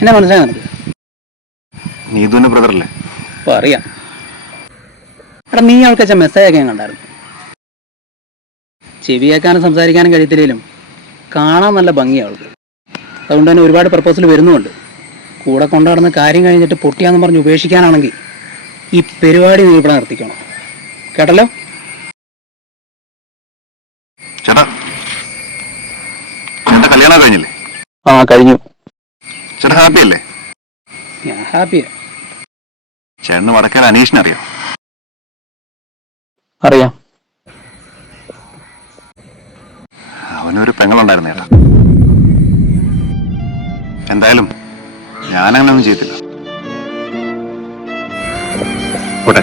എന്നെ മനസ്സിലായി നിനക്ക്? നീതുവിന്റെ ബ്രദറല്ലേ? അപ്പോൾ അറിയാം. എടാ, നീ ആൾക്കച്ച മെസ്സേജ് ഒക്കെ ഞാൻ കണ്ടായിരുന്നു. ചെവി കേൾക്കാനും സംസാരിക്കാനും കഴിയത്തില്ലേലും കാണാൻ നല്ല ഭംഗിയാണ് അവൾക്ക്. അതുകൊണ്ട് തന്നെ ഒരുപാട് പ്രപ്പോസൽ വരുന്നുമുണ്ട്. കൂടെ കൊണ്ടുനടന്ന് കാര്യം കഴിഞ്ഞിട്ട് പൊട്ടിയാന്ന് പറഞ്ഞ് ഉപേക്ഷിക്കാനാണെങ്കിൽ ഈ പരിപാടി നീ ഇവിടെ നിർത്തിക്കണം. കേട്ടല്ലോ? ചേട്ടാ, ചേട്ടാ കല്യാണം കഴിഞ്ഞില്ലേ? ആ, കഴിഞ്ഞു. ചേട്ടാ ഹാപ്പി അല്ലേ? ഞാൻ ഹാപ്പിയാ. ചേട്ടന് വടക്കേൽ അനീഷിനെ അറിയാം? അറിയാം. അവനൊരു പെങ്ങളുണ്ടായിരുന്നു ചേട്ടാ. എന്തായാലും ഞാനങ്ങനൊന്നും ചെയ്തില്ല. പോട്ടെ.